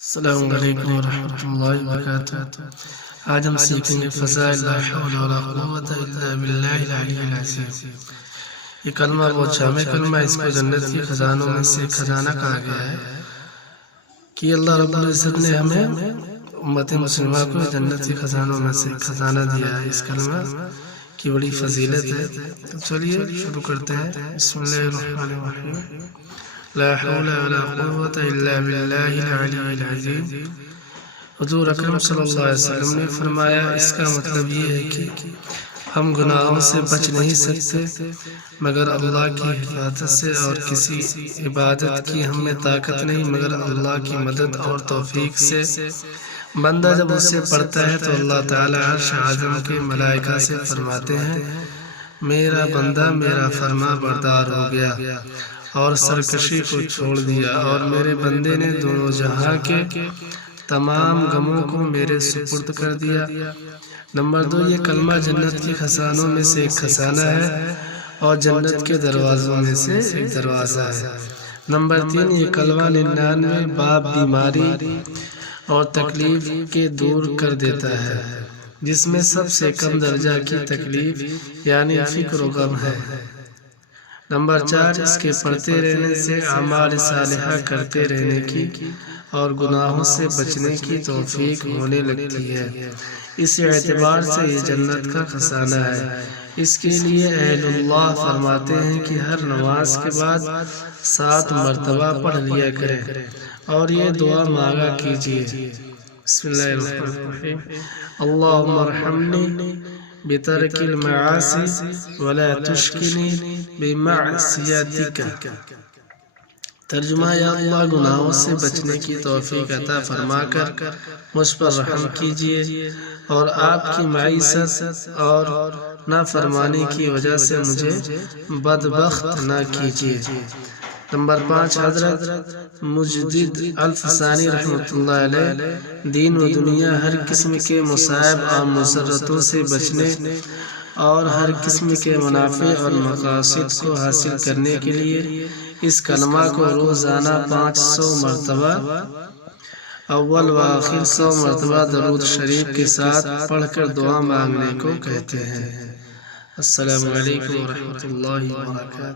السلام علیکم ورحمۃ اللہ وبرکاتہ۔ آج ہم سیکھیں گے فضائل لا حول ولا قوت الا باللہ العلی العظیم۔ یہ کلمہ بہت جامع کلمہ ہے، اس کو جنت کے خزانوں میں سے خزانہ کہا گیا ہے کہ اللہ رب العزت نے ہمیں امت مسلمہ کو جنت کے خزانوں میں سے خزانہ دیا ہے۔ اس کلمہ کی بڑی فضیلت ہے، تو چلیے شروع کرتے ہیں۔ بسم اللہ الرحمن الرحیم۔ لا حول ولا قوت الا باللہ العلی العظیم۔ حضور اکرم صلی اللہ علیہ وسلم نے فرمایا، اس کا مطلب یہ ہے کہ ہم گناہوں سے بچ نہیں سکتے مگر اللہ کی حفاظت سے، اور کسی عبادت کی ہم میں طاقت نہیں مگر اللہ کی مدد اور توفیق سے۔ بندہ جب اسے پڑھتا ہے تو اللہ تعالیٰ عرش اعظم کے ملائکہ سے فرماتے ہیں، میرا بندہ میرا فرما بردار ہو گیا اور سرکشی کو چھوڑ دیا، اور میرے بندے نے دونوں جہاں کے تمام غموں کو میرے سپرد کر دیا۔ نمبر 2، یہ کلمہ جنت کے خزانوں میں سے ایک خزانہ ہے اور جنت کے دروازوں میں سے ایک دروازہ ہے۔ نمبر 3، یہ کلمہ 99 باب بیماری اور تکلیف کے دور کر دیتا ہے، جس میں سب سے کم درجہ کی تکلیف یعنی فکر و غم ہے۔ نمبر 4، اس کے پڑھتے رہنے سے اعمال صالحہ کرتے رہنے کی اور گناہوں سے بچنے کی توفیق ہونے لگتی ہے۔ اس اعتبار سے یہ جنت کا خزانہ ہے۔ اس کے لیے اہل اللہ فرماتے ہیں کہ ہر نماز کے بعد 7 مرتبہ پڑھ لیا کریں اور یہ دعا مانگا کیجیے۔ بسم اللہ الرحمن الرحیم۔ اللہم ارحمنی بترک المعاصی ولا تشکنی بمعصیتک۔ ترجمہ، یا اللہ گناہوں سے بچنے کی توفیق عطا فرما کر مجھ پر رحم کیجیے اور آپ کی معیشت اور نافرمانی کی وجہ سے مجھے بدبخت نہ کیجیے۔ نمبر 5، حضرت مجدد الفسانی رحمۃ اللہ علیہ دین و دنیا ہر قسم کے مصائب اور مسرتوں سے بچنے اور ہر قسم کے منافع اور مقاصد کو حاصل کرنے کے لیے اس کلمہ کو روزانہ 500 مرتبہ اول و آخر 100 مرتبہ درود شریف کے ساتھ پڑھ کر دعا مانگنے کو کہتے ہیں۔ السلام علیکم ورحمۃ اللہ وبرکاتہ۔